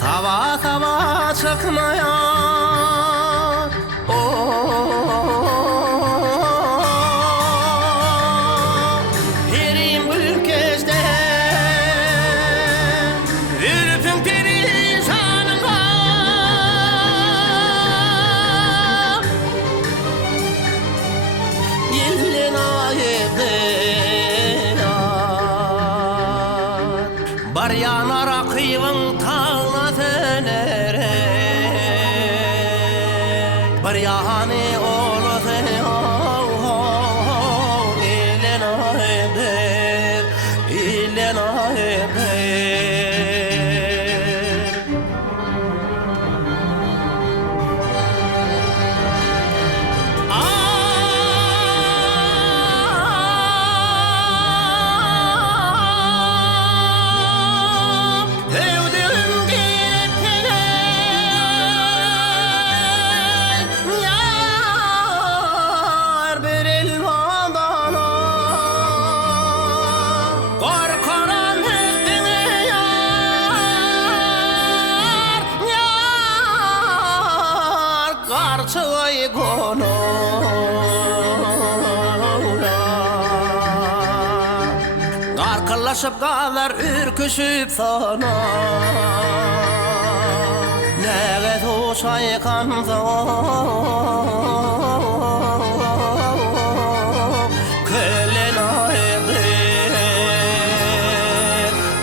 Sabah sabah çıkmayan Pirim ülkezde Ürpün perişanıma Yillin ayıkıyat Bar yanar akıyvın tağına tenere Bar yahani olu İlen ayıdır İlen ayıdır Çay kono Karkılaşıp kalır ürküşüp sana Nege tuşay kanza Kölen ayıdır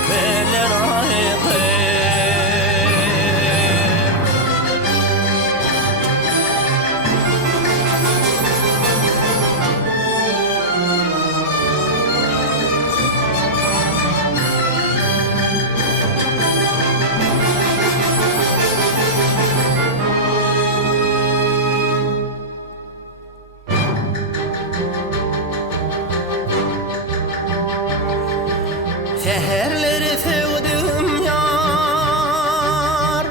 Kölen ayıdır Seherleri sevdim yar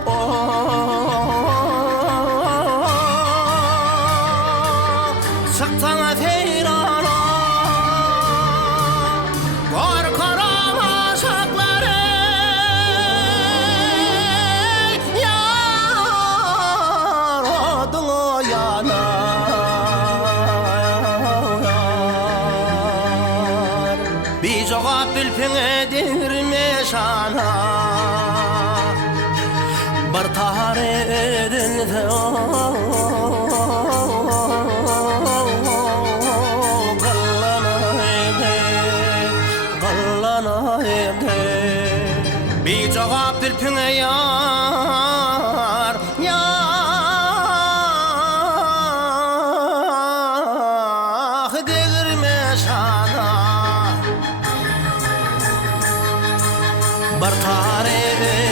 Çıktana teyrana Korkaram aşıkları Yar odunu yanar Bir cevap bilpine dirmeşana Bir tahar edildi Gallana ede Bir cevap bilpine yar Yah dirmeşana Bir tahar edildi